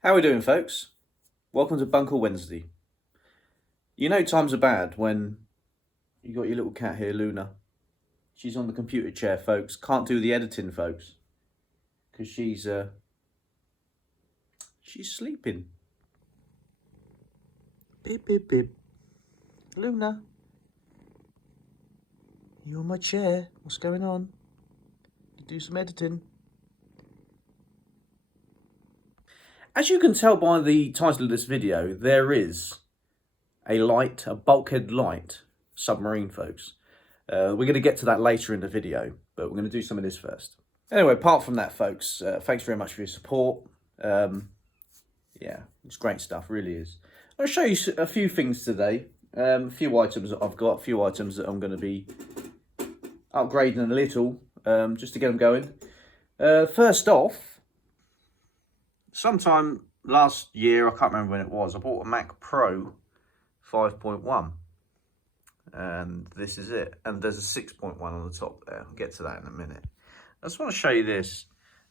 How are we doing, folks? Welcome to Bunker Wednesday. You know times are bad when you got your little cat here, Luna. She's on the computer chair, folks. Can't do the editing, folks, because she's sleeping. Bip bip bip. Luna, you on my chair? What's going on? Do some editing. As you can tell by the title of this video, there is a bulkhead light submarine, folks. We're going to get to that later in the video, but we're going to do some of this first. Anyway, apart from that, folks, thanks very much for your support. Yeah, it's great stuff, really is. I'll show you a few things today. A few items that I've got, a few items that I'm going to be upgrading a little, just to get them going. First off, sometime last year, I can't remember when it was, I bought a Mac Pro 5.1. And this is it. And there's a 6.1 on the top there. I'll get to that in a minute. I just want to show you this.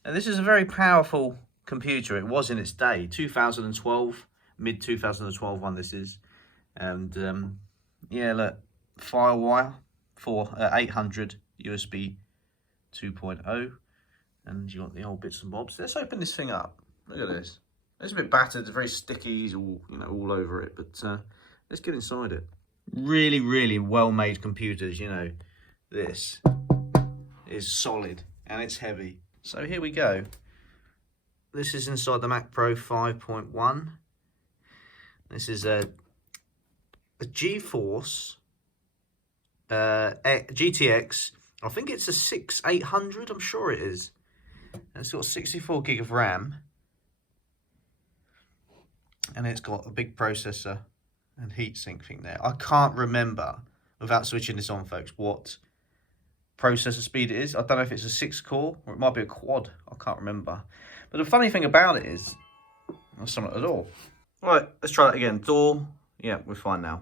And this is a very powerful computer. It was in its day, 2012, mid-2012 one this is. And yeah, look, FireWire for 800 USB 2.0. And you got the old bits and bobs. Let's open this thing up. Look at this. It's a bit battered, it's very sticky, it's all, all over it. But let's get inside it. Really, really well-made computers, this is solid and it's heavy. So here we go. This is inside the Mac Pro 5.1. This is a GeForce GTX. I think it's a 6800, I'm sure it is. And it's got 64 gig of RAM. And it's got a big processor and heatsink thing there. I can't remember, without switching this on, folks, what processor speed it is. I don't know if it's a 6-core or it might be a quad. I can't remember. But the funny thing about it is, that's something at all. Right, let's try that again. Door. Yeah, we're fine now.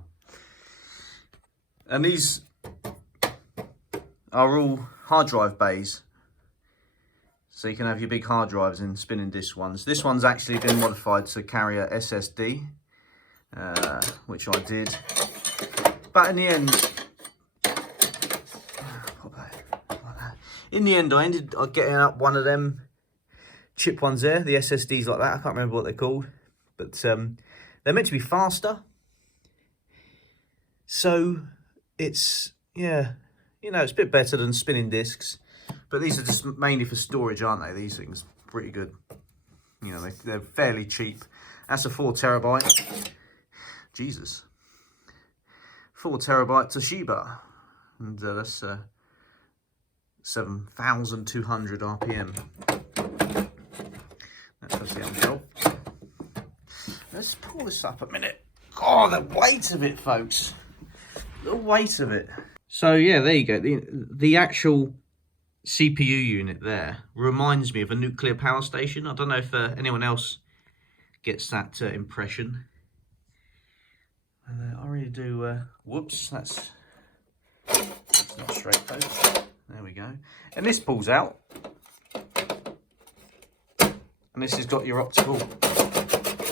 And these are all hard drive bays. So you can have your big hard drives in spinning disc ones. This one's actually been modified to carry a SSD. Which I did, but in the end, I ended up getting up one of them chip ones there, the SSDs like that. I can't remember what they're called, but they're meant to be faster. So it's, yeah, it's a bit better than spinning discs, but these are just mainly for storage, aren't they? These things, pretty good. They're fairly cheap. That's a 4 terabyte. Jesus. 4 terabyte Toshiba. And that's 7,200 RPM. That does the job. Let's pull this up a minute. Oh, the weight of it, folks. The weight of it. So, yeah, there you go. The actual CPU unit there reminds me of a nuclear power station. I don't know if anyone else gets that impression. I really do, whoops, that's not straight, folks. There we go. And this pulls out. And this has got your optical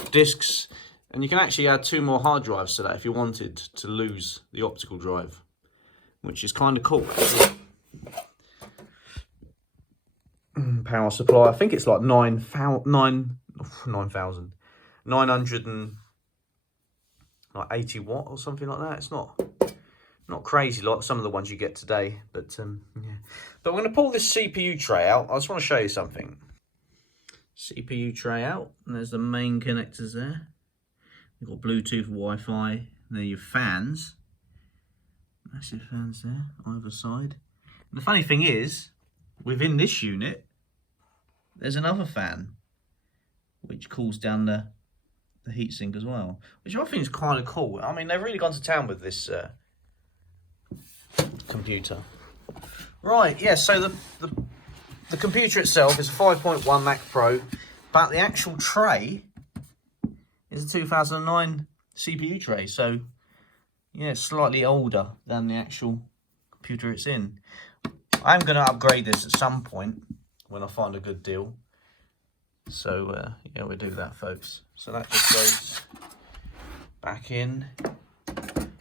discs. And you can actually add 2 more hard drives to that if you wanted to lose the optical drive, which is kind of cool. Power supply, I think it's like 980 watt or something like that. It's not crazy like some of the ones you get today, but yeah. But we're going to pull this CPU tray out. I just want to show you something. CPU tray out, and there's the main connectors there. You've got Bluetooth, Wi-Fi, and there are your fans. Massive fans there, either side. And the funny thing is, within this unit, there's another fan, which cools down the heatsink as well, which I think is kind of cool. I mean, they've really gone to town with this computer. Right, yeah, so the computer itself is a 5.1 Mac Pro, but the actual tray is a 2009 CPU tray, so yeah, it's slightly older than the actual computer it's in. I'm going to upgrade this at some point when I find a good deal. So yeah, we do that, folks. So that just goes back in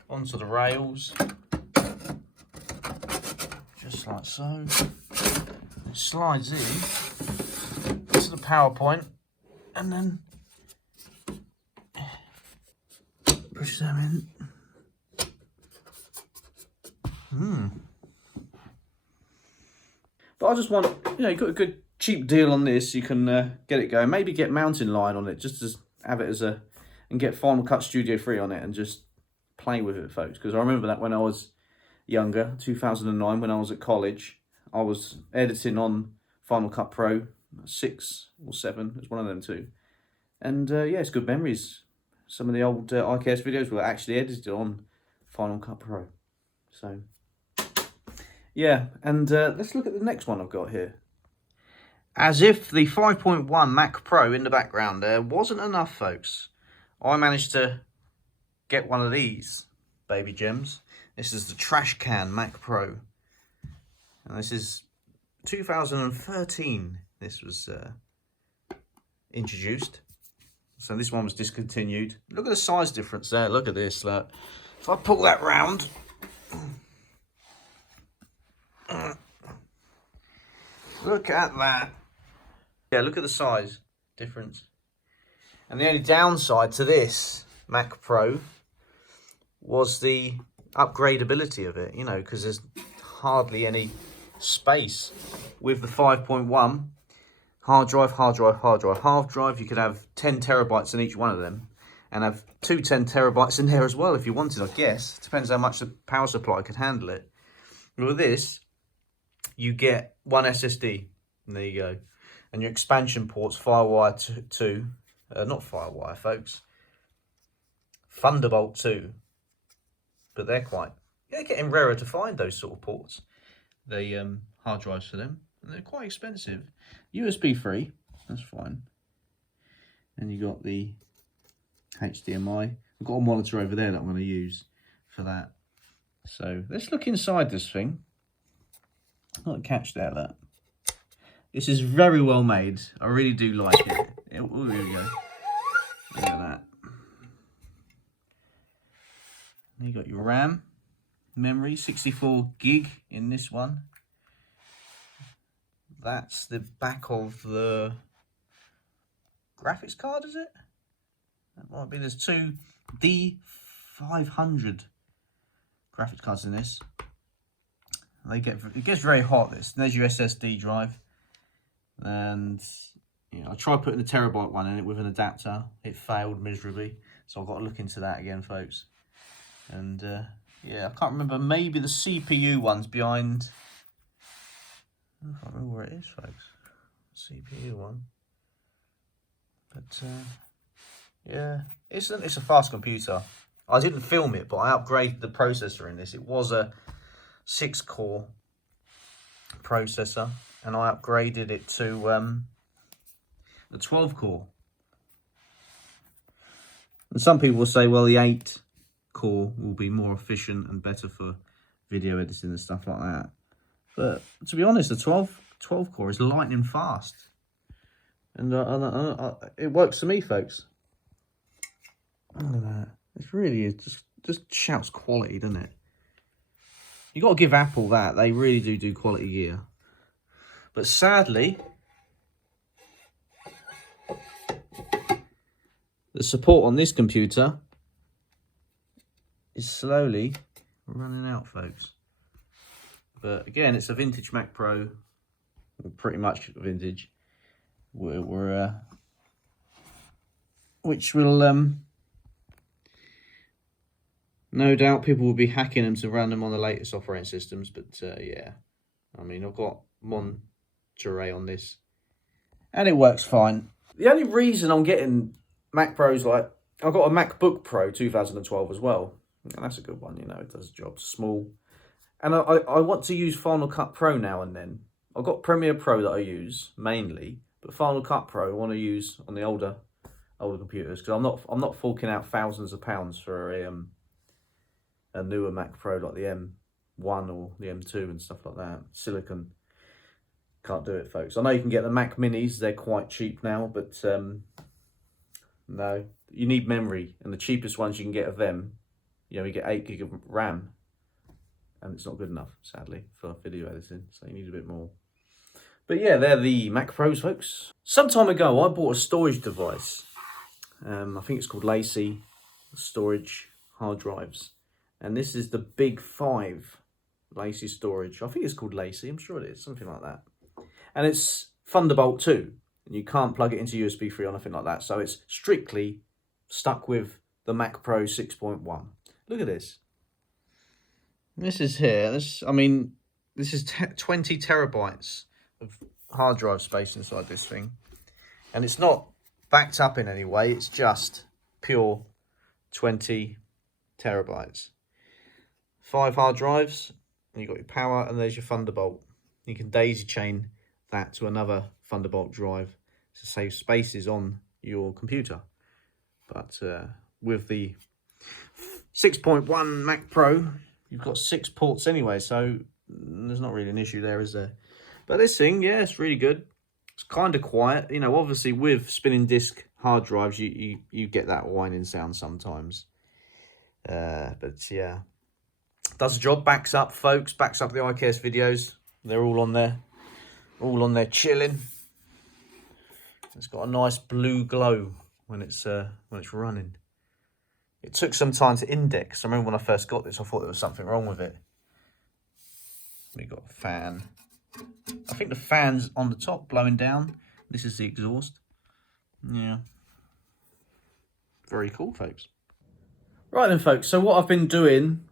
onto the rails, just like so. It slides in to the power point, and then push them in. But I just want, you got a good cheap deal on this. You can get it going. Maybe get Mountain Lion on it, just to have it as a, and get Final Cut Studio 3 on it and just play with it, folks. Because I remember that when I was younger, 2009, when I was at college, I was editing on Final Cut Pro 6 or 7. It's one of them two. And yeah, it's good memories. Some of the old IKS videos were actually edited on Final Cut Pro. So yeah, and let's look at the next one I've got here. As if the 5.1 Mac Pro in the background there wasn't enough, folks, I managed to get one of these baby gems. This is the Trash Can Mac Pro. And this is 2013 this was introduced. So this one was discontinued. Look at the size difference there. Look at this. Look. If I pull that round, look at that. Yeah, look at the size difference. And the only downside to this Mac Pro was the upgradability of it, because there's hardly any space. With the 5.1 hard drive, you could have 10 terabytes in each one of them, and have 10 terabytes in there as well if you wanted, I guess. Depends how much the power supply could handle it. But with this, you get one SSD, and there you go. And your expansion ports, Firewire 2, not Firewire, folks, Thunderbolt 2. But they're getting rarer to find, those sort of ports. The hard drives for them, and they're quite expensive. USB 3, that's fine. And you got the HDMI. I've got a monitor over there that I'm going to use for that. So let's look inside this thing. Not a catch there, look. This is very well made. I really do like it. Oh, here we go. Look at that. And you got your RAM, memory, 64 gig in this one. That's the back of the graphics card, is it? That might be. There's two D500 graphics cards in this. It gets very hot. There's your SSD drive. And I tried putting the terabyte one in it with an adapter. It failed miserably, so I've got to look into that again, folks. And yeah, I can't remember. Maybe the CPU one's behind. I can't remember where it is, folks. CPU one. But yeah, it's a fast computer. I didn't film it, but I upgraded the processor in this. It was a 6-core processor, and I upgraded it to the 12-core. And some people will say, well, the 8-core will be more efficient and better for video editing and stuff like that. But to be honest, the 12-core is lightning fast. And it works for me, folks. Look at that. It really is just shouts quality, doesn't it? You got to give Apple that. They really do quality gear. But sadly, the support on this computer is slowly running out, folks. But again, it's a vintage Mac Pro, pretty much vintage. Which will no doubt people will be hacking them to run them on the latest operating systems. But yeah, I mean, I've got Monterey on this, and it works fine. The only reason I'm getting Mac Pros, like, I've got a MacBook Pro 2012 as well, and that's a good one. It does the job. Small. And I want to use Final Cut Pro now and then. I've got Premiere Pro that I use mainly, but Final Cut Pro I want to use on the older computers, because I'm not forking out thousands of pounds for a newer Mac Pro like the M1 or the M2 and stuff like that, silicon. Can't do it, folks. I know you can get the Mac Minis, they're quite cheap now, but no, you need memory, and the cheapest ones you can get of them, you know, you get 8 gig of RAM, and it's not good enough, sadly, for video editing, so you need a bit more. But yeah, they're the Mac Pros, folks. Some time ago, I bought a storage device. I think it's called LaCie storage hard drives, and this is the Big 5 LaCie storage. I think it's called LaCie, I'm sure it is, something like that. And it's Thunderbolt 2, and you can't plug it into USB 3 or anything like that, so it's strictly stuck with the Mac Pro 6.1. Look at this. This is here. This is 20 terabytes of hard drive space inside this thing, and it's not backed up in any way. It's just pure 20 terabytes. 5 hard drives, and you've got your power, and there's your Thunderbolt. You can daisy chain that to another Thunderbolt drive to save spaces on your computer. But with the 6.1 Mac Pro, you've got 6 ports anyway, so there's not really an issue there, is there? But this thing, yeah, it's really good. It's kind of quiet. You know, obviously with spinning disk hard drives, you get that whining sound sometimes. But yeah, does the job, backs up, folks, backs up the iCast videos. They're all on there. All on there chilling. It's got a nice blue glow when it's running. It took some time to index. I remember when I first got this, I thought there was something wrong with it. We got a fan. I think the fan's on the top blowing down. This is the exhaust. Yeah. Very cool, folks. Right then, folks. So what I've been doing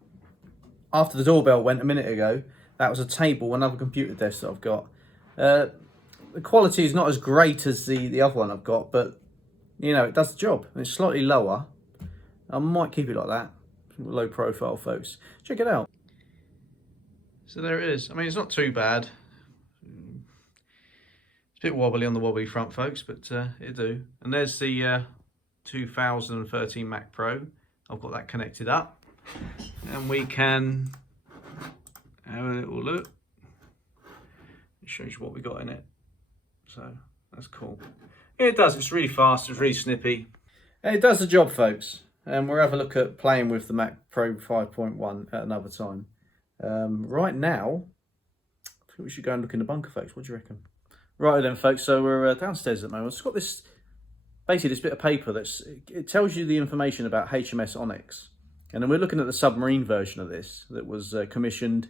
after the doorbell went a minute ago, that was a table, another computer desk that I've got. The quality is not as great as the other one I've got, but you know, it does the job. It's slightly lower. I might keep it like that. Low profile, folks. Check it out. So there it is. I mean, it's not too bad. It's a bit wobbly on the wobbly front, folks, but it'll do. And there's the 2013 Mac Pro. I've got that connected up. And we can have a little look. It shows you what we got in it. So that's cool. Yeah, it does. It's really fast. It's really snippy. And it does the job, folks. And we'll have a look at playing with the Mac Pro 5.1 at another time. Right now, I think we should go and look in the bunker, folks. What do you reckon? Right then, folks. So we're downstairs at the moment. It's got this, basically this bit of paper it tells you the information about HMS Onyx. And then we're looking at the submarine version of this that was commissioned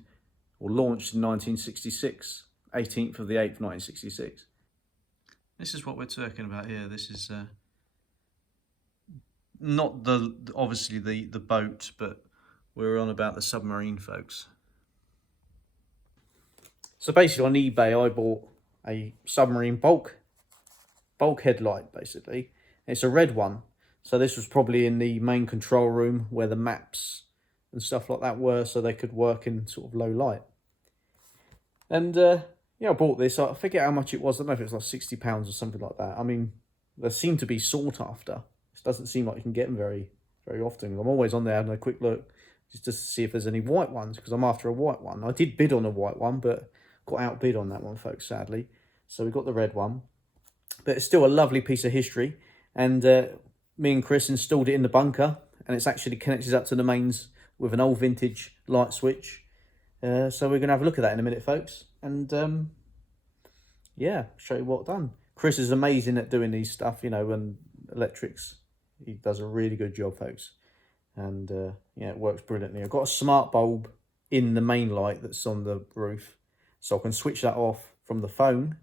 or launched in 1966, 18th of the 8th, 1966. This is what we're talking about here. This is not obviously the boat, but we're on about the submarine, folks. So basically on eBay, I bought a submarine bulkhead light, basically. It's a red one. So this was probably in the main control room where the maps and stuff like that were, so they could work in sort of low light. And yeah, I bought this. I forget how much it was. I don't know if it was like £60 or something like that. I mean, they seem to be sought after. It doesn't seem like you can get them very often. I'm always on there having a quick look just to see if there's any white ones, because I'm after a white one. I did bid on a white one, but got outbid on that one, folks, sadly. So we got the red one. But it's still a lovely piece of history. And me and Chris installed it in the bunker, and it's actually connected up to the mains with an old vintage light switch. So we're going to have a look at that in a minute, folks. And yeah, show you what I've done. Chris is amazing at doing these stuff, you know, and electrics. He does a really good job, folks. And yeah, it works brilliantly. I've got a smart bulb in the main light that's on the roof, so I can switch that off from the phone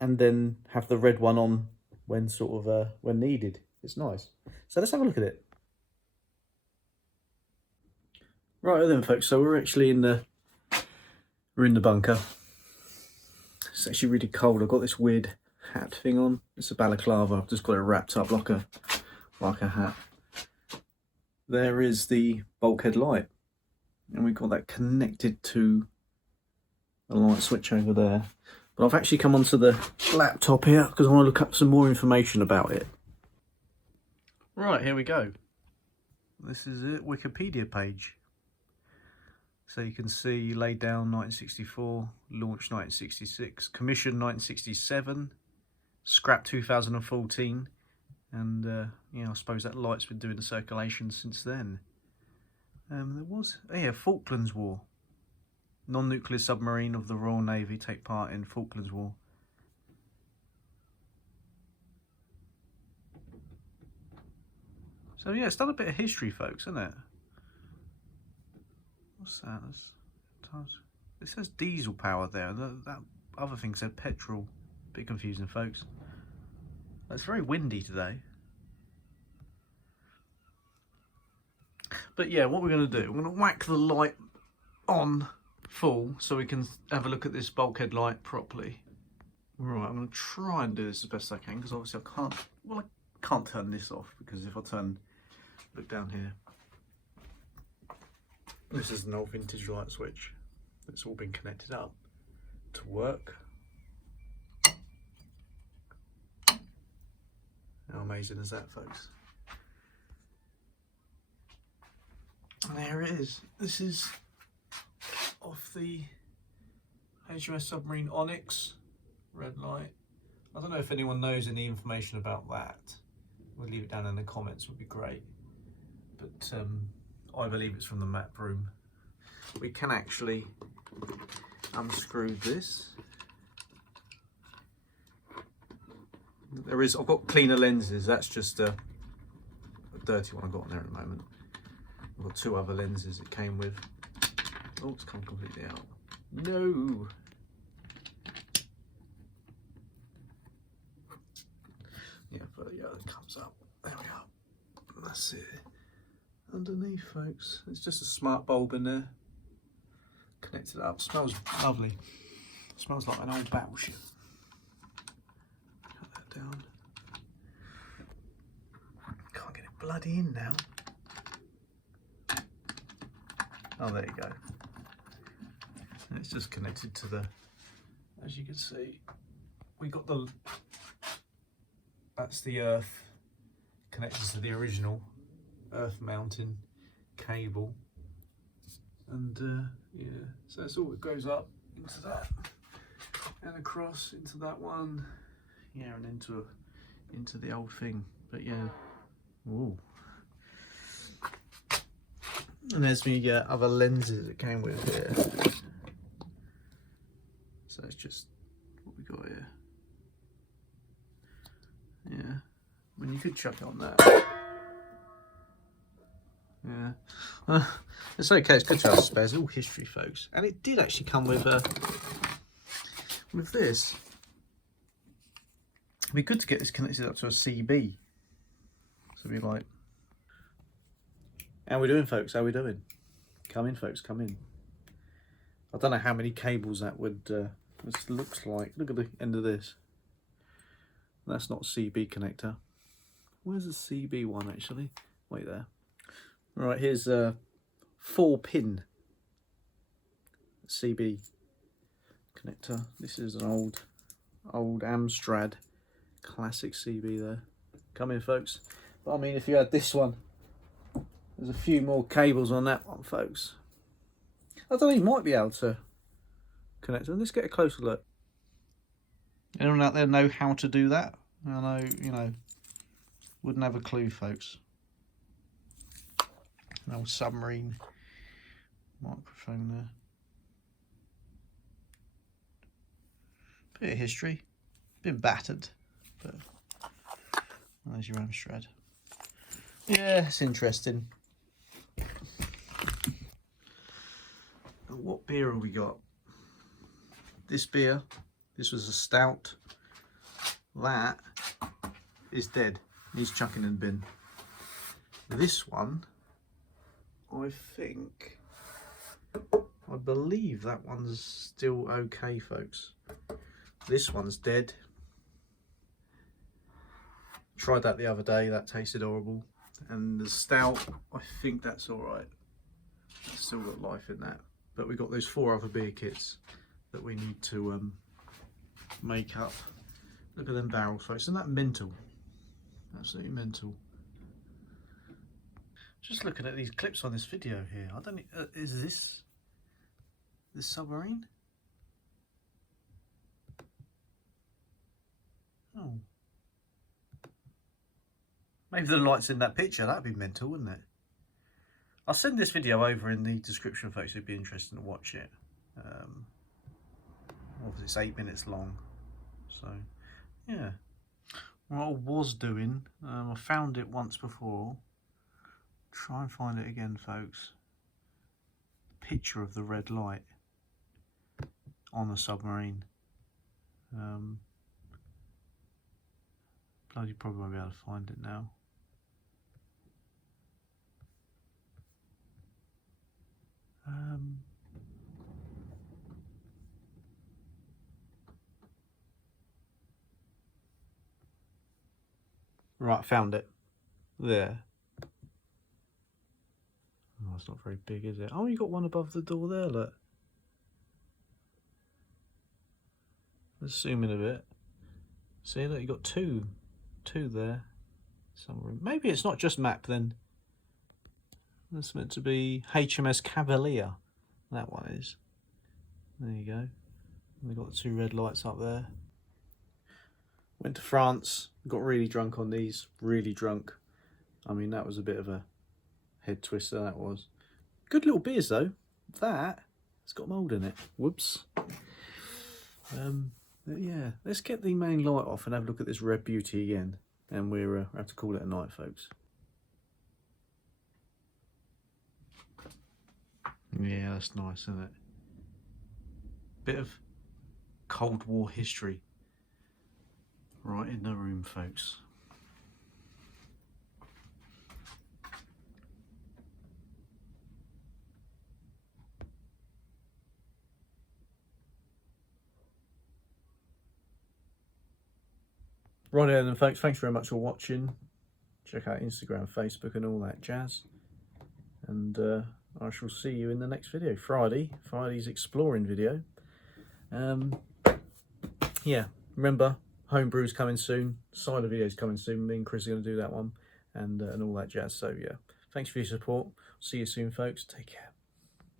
and then have the red one on when when needed. It's nice. So let's have a look at it. Right then, folks. So we're actually in the bunker. It's actually really cold. I've got this weird hat thing on. It's a balaclava. I've just got it wrapped up like a hat. There is the bulkhead light, and we've got that connected to the light switch over there. But I've actually come onto the laptop here because I want to look up some more information about it. Right, here we go. This is it, Wikipedia page. So you can see laid down 1964, launched 1966, commissioned 1967, scrapped 2014, and yeah, I suppose that light's been doing the circulation since then. There was, oh yeah, Falklands War. Non-nuclear submarine of the Royal Navy take part in Falklands War. So yeah, it's done a bit of history, folks, isn't it? What's that? It says diesel power there. That other thing said petrol. Bit confusing, folks. It's very windy today. But yeah, what we're going to do, we're going to whack the light on full so we can have a look at this bulkhead light properly. Right, I'm going to try and do this as best I can, because obviously I can't turn this off, because if I look down here, this is an old vintage light switch. It's all been connected up to work. How amazing is that, folks? And there it is. This is off the HMS Submarine Onyx. Red light. I don't know if anyone knows any information about that. We'll leave it down in the comments, would be great. But I believe it's from the map room. We can actually unscrew this. I've got cleaner lenses. That's just a dirty one I've got on there at the moment. I've got two other lenses it came with. Oh, it's come completely out. No. Yeah, but yeah, it comes up. There we are. That's it. Underneath, folks, it's just a smart bulb in there. Connected up. Smells lovely. Smells like an old battleship. Cut that down. Can't get it bloody in now. Oh, there you go. And it's just connected to the, as you can see, we got that's the earth connected to the original earth mounting cable. And yeah, so that's all that goes up into that and across into that one, yeah, and into the old thing. But yeah, ooh. And there's the other lenses that came with here. So it's just what we got here. Yeah, I mean, you could chuck it on that. Yeah, it's okay. It's good to have spares. All history, folks. And it did actually come with this. It'd be good to get this connected up to a CB. So be like, how we doing, folks? How we doing? Come in, folks. Come in. I don't know how many cables that would. This looks like. Look at the end of this. That's not CB connector. Where's the CB one actually? Wait there. Right, here's a 4-pin CB connector. This is an old Amstrad classic CB there. Come in, folks. But I mean, if you had this one, there's a few more cables on that one, folks. I don't know, you might be able to connect them. Let's get a closer look. Anyone out there know how to do that? I know, you know, wouldn't have a clue, folks. An old submarine microphone there. Bit of history. Been battered, but there's your Amstrad. Yeah, it's interesting. What beer have we got? This beer, this was a stout. That is dead. Needs chucking in the bin. This one, I believe that one's still okay, folks. This one's dead. Tried that the other day, that tasted horrible. And the stout, I think that's all right. It's still got life in that. But we've got those 4 other beer kits that we need to make up. Look at them barrels, folks. Isn't that mental? Absolutely mental. Just looking at these clips on this video here. I don't. Is this this submarine? Oh. Maybe the light's in that picture. That'd be mental, wouldn't it? I'll send this video over in the description, folks. It'd be interesting to watch it. Obviously, it's 8 minutes long. So, yeah. What I was doing, I found it once before. Try and find it again, folks. Picture of the red light on the submarine. Bloody probably won't be able to find it now. Right, found it. There. Oh, it's not very big, is it? Oh, you got one above the door there, look. Let's zoom in a bit. See, look, you got two there. Somewhere. Maybe it's not just map then. That's meant to be HMS Cavalier. That one is. There you go. They've got the 2 red lights up there. Went to France, got really drunk on these, really drunk. I mean, that was a bit of a head twister, that was. Good little beers though. That, it's got mould in it. Whoops. Yeah, let's get the main light off and have a look at this red beauty again. And we'll have to call it a night, folks. Yeah, that's nice, isn't it? Bit of Cold War history right in the room, folks. Right then, folks, thanks very much for watching. Check out Instagram, Facebook and all that jazz. And I shall see you in the next video, Friday's exploring video. Yeah, remember, homebrew's coming soon, cider video's coming soon. Me and Chris are going to do that one, and all that jazz. So yeah, thanks for your support. See you soon, folks. Take care.